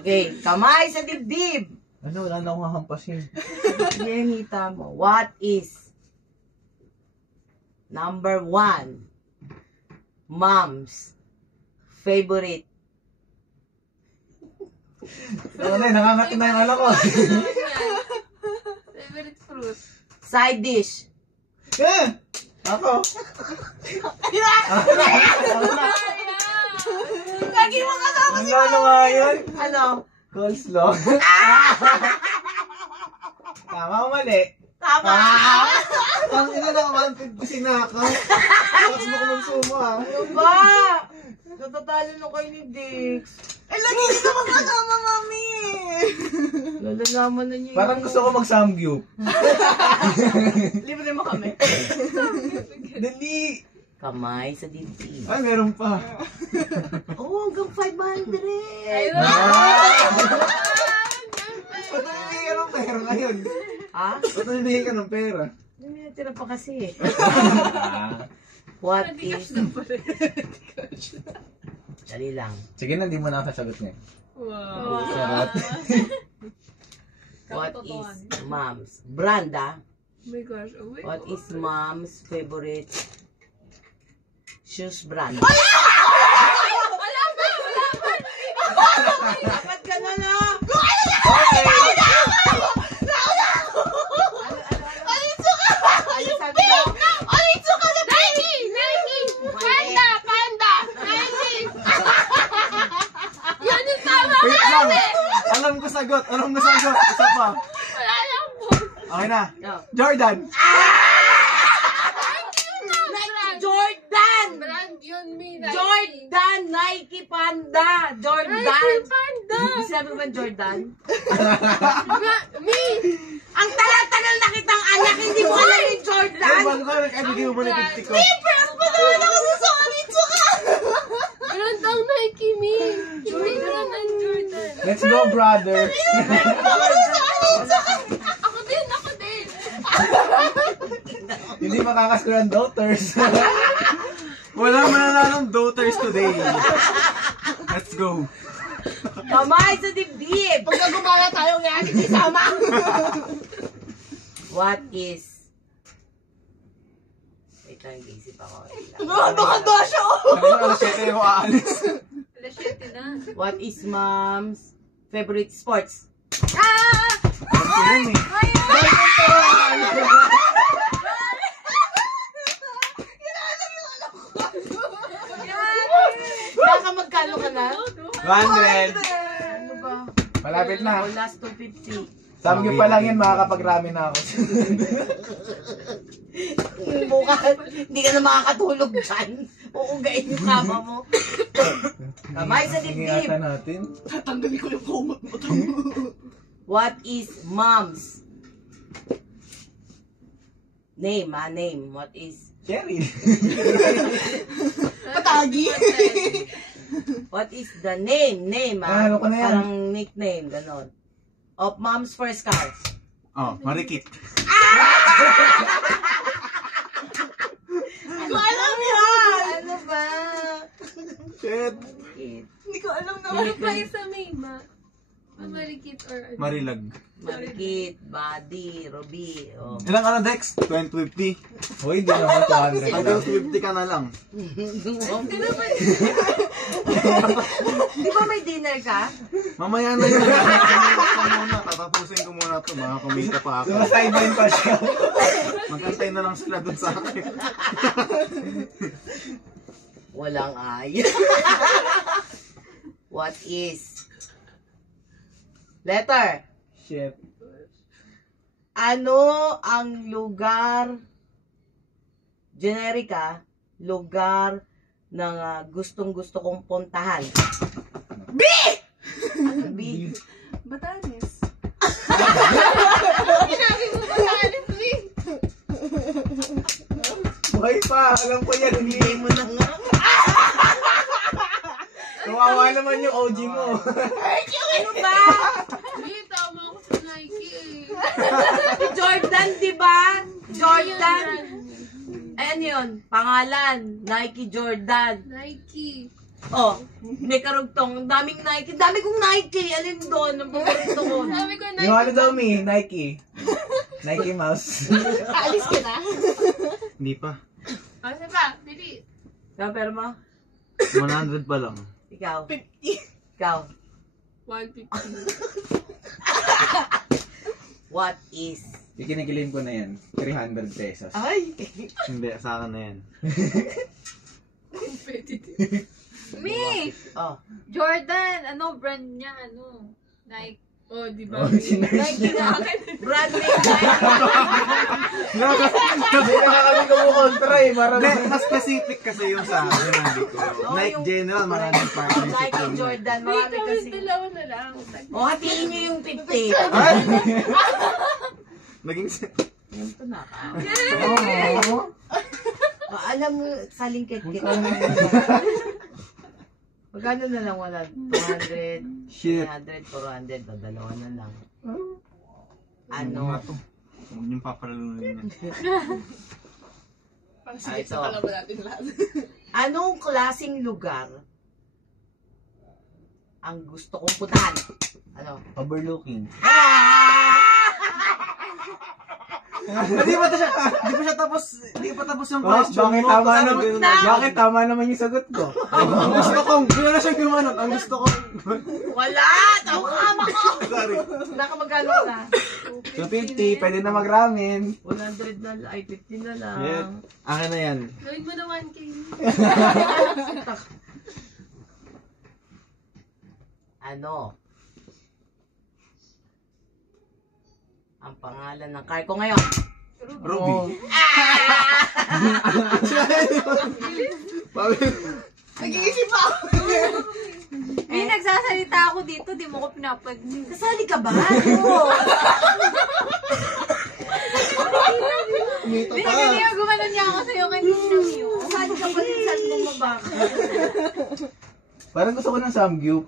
Okay, kamay sa dibdib. Ano, wala na akong hahampasin. Yenita mo. What is number 1 mom's favorite? Ano na, nakangati na yung ano ko. Favorite fruit. Side dish. Eh! Ako! Lagi mo kasama Ang lalo nga yun. Ano? Coleslaw. Tama o mali? Tama! Ang ina na, 150 na ako. Tapos mo ko magsumo ah. Ano ba? Natatalo na kayo ni Dix. Eh, lagi nyo naman kasama, mami. Lalalaman na niyo. Parang gusto ko mag-samgyup. Libre mo kami. Dali! Kamay sa dibdib. Ay, meron pa. Oh, hanggang 500. Ba't hindi ka ng pera ngayon? Ha? Ba't hindi ka ng pera? May tira pa kasi. What is... Dali lang. Sige na, hindi mo nakasagot ngayon. Wow. Sarap. What is mom's brand, ah? Oh my gosh. Oh my What God. is mom's favorite shoes brand? Wala pa! Dapat ka na na! Okay! Ano sabi mo? Nike! Panda! Nike! Yan yung tama! Wait lang! Alam ko sagot! Isa pa! Wala lang po! Okay na! No. Jordan! Jordan! Brand yun, me. Nike. Jordan! Nike Panda! Jordan! Nike Panda! Ibig sabihin ba Jordan? Me! Ang tagal-tagal na kitang anak, hindi mo alam yung Jordan! Bago ka nag-ibigay mo na 50 ko. Pero pa naman ako sa Somitsu ka. Brand ang Nike, me. Hindi brand ang Jordan. Let's go, brother! Ako din! Hindi makakascore ang daughters. Wala mananalong daughters today. Let's go. Kamay sa dibdib! Pagka gumana tayo, ngayon, hindi sama. What is... Wait lang, isip ako. Hando siya, oh. Sabi mo, alas 7 ako aalis. Alas 7 na. What is mom's favorite sports? Ano yun eh? Baka magkano ka na? 100. Ano ba? Malapit na. Oh, last 250. Sabi pa lang yan, makakapagrami na ako. Bukas, hindi ka na makakatulog dyan. Uugain yung kama mo. Kamay sa dibdib. Ingatan natin. Tatanggalin ko yung kumot mo. What is mom's name, name? What is... Cherry. Patagi. What is the name, Ano ko na yan? Parang nickname, ganon. Of mom's first car. Oh, marikit. Hindi ko alam yan. Ano ba? Shit. Hindi ko alam na. Ano pa isa, may Marikit or ano? Marilag. Marikit, Buddy, Robbie. Oh. Ilang ka na, Dex? 2050. Hoy, hindi naman 200. Hanggang 50 ka na lang. Di ba may dinner ka? Mamaya na yun. Tatapusin ko muna ito. Mga kumita pa ako. Sideline pa siya. Magantay na lang sila dun sa akin. Walang ay. What is? Letter. Shit. Ano ang lugar, generika, lugar na gustong-gusto kong puntahan? B! Ano B? Batanes. Sinabi mo ba sa alis, me? Buhay pa. Alam ko yan. Hindi mo na nga. Kawawa naman yung OG mo. Ano ba? Me, tama ako sa Nike eh. Jordan, di ba? Jordan. Ayan yun. Pangalan. Nike Jordan. Nike. Oh, may karugtong. Ang daming Nike. Dami kong Nike. Alin doon? Ang paborito ko. Sabi ko na. Yung ano daw, Mi? Nike. Nike Mouse. Aalis ka na? Hindi pa. O, saba, bilis. Pero mo? 100 pa lang. Ikaw. 50. Ikaw. 150. What is? Ikinikilim ko na yan. 300 pesos. Ay! Hindi, sa akin na yan. Competitive. Me! Oh. Jordan! Ano brand niya? Ano? Nike. Oh, di ba? Oh, si Nike. Nike na. Brand name Nike. Hindi na nga kami kumukontra eh. Para Hindi, mas specific kasi yung sa akin. Hindi ko. Nike yung- General, maraming partnership. Nike and Jordan. Marami Wait, kasi. dalawa na lang. O, hatiin niyo yung 50. Ay! Naging Ganito na ka. Oo. Alam mo, saling kit-kit. Magkano na lang wala? 200, Shit. 300, 400, o dalawa na lang. Ano? Ano? Huwag niyong papalalunin yan. Parang sige, ito. sa kalaban natin lahat. Anong klaseng lugar ang gusto kong puntahan? Ano? Overlooking. Hindi pa siya tapos, hindi pa tapos yung Oh, question bakit mo. tama Tapos naman? ganun na. Bakit tama naman yung sagot ko? Ang gusto kong, hindi na siya gumanap. Ang gusto kong, Wala! Tawama ko! sorry. Nakamagkano na? 250, pwede na mag-ramen. 100 na lang, ay 50 na lang. Yeah. Akin na yan. Gawin mo na 1K. Ano? Ang pangalan ng car ko ngayon. Ruby. Nag-iisip pa ako. Eh, nagsasalita ako dito, di mo ko pinapansin. Kasali ka ba? Oo. Binigyan niya, gumanon niya ako sa'yo kanina, Mio. Kasali ka ba din sa lumabaka? Parang gusto ko ng samgyup.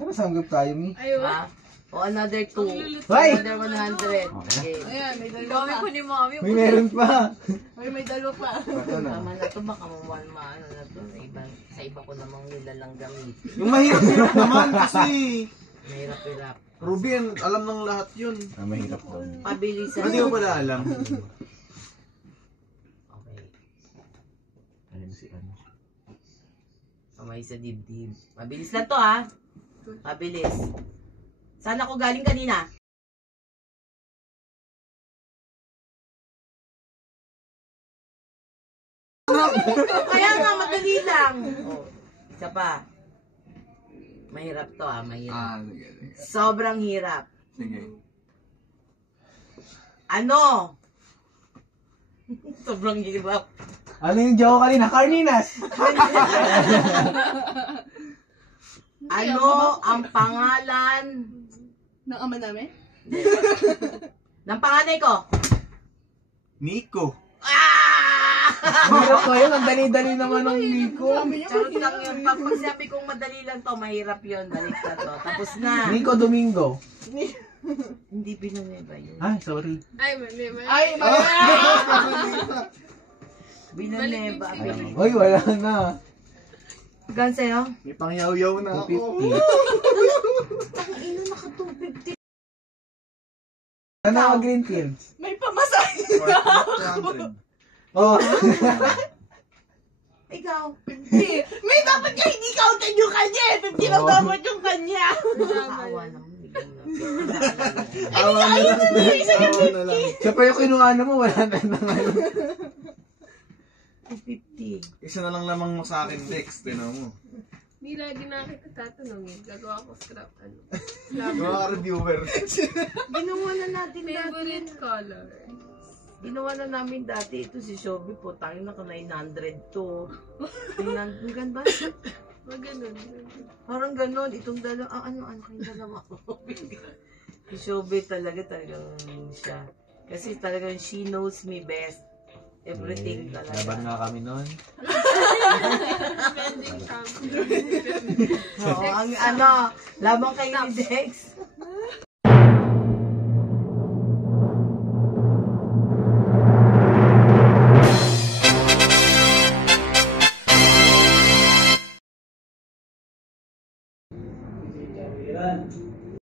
Parang samgyup tayo, Mi. Ayun. Ha? O another 2. Hoy! Another 100. Okay. Ayan, may dalawa Gawin pa. ko ni Mami. May meron pa. May dalawa pa. Ito na. Tama na to, baka maano na to. Sa iba ko namang nilalang gamitin. Yung mahirap naman kasi. Mahirap-hirap. Ruby, alam ng lahat yun. Ah, mahirap doon. Pabilisan. Hindi mo pala alam. Okay. Ayun si ano. Kamay sa dibdib. Mabilis na to ha. Mabilis. Saan ako galing kanina? Kaya nga, madali lang. Oh, isa pa. Mahirap to ha, mahirap. Sige. Sobrang hirap. Sige. Ano? Sobrang hirap. Ano yung joke kanina? Carninas! Ano ang pangalan Ng ama namin? ng panganay ko? Nico. Ah! Mahirap ko yun. Ang dali-dali naman ng Nico. Charot lang yun. Pag sabi kong madali lang to, mahirap yun. Baliktad to. Tapos na. Nico Domingo. Hindi Villanueva yun. Ay, sorry. Ay, mali, mali. Ay, mali! Villanueva. Balik Hoy, wala na. Gan sa'yo? May pangyaw-yaw na ako. 250. Ino, naka 250. Ano ang Greenfields? May pamasahe. 400. Oh. Ikaw. May dapat niya hindi counted yung kanya eh. 50 lang Oo. dapat yung kanya. Nakakaawa naman. Bigyan mo na. Awa na lang. Awa na lang. Siya pa yung kinuha mo, wala na ngayon. 250. Isa na lang lamang mo sa akin, Dex. Tinan mo. Hindi lagi na kita tatanungin. Gagawa ko scrap, ano. Mga reviewer. Ginawa na natin dati. Favorite color. Ginawa na namin dati. Ito si Shobi po. Tayo na ka 900 to. 900. Ang ganda. Maganon. Parang ganon. Itong dalawa. Ano kayong dalawa? Si Shobi talagang siya. Kasi talagang she knows me best. Everything talaga. Laban nga kami noon. Spending time. Oo, labang kayo ni Dex. Yan.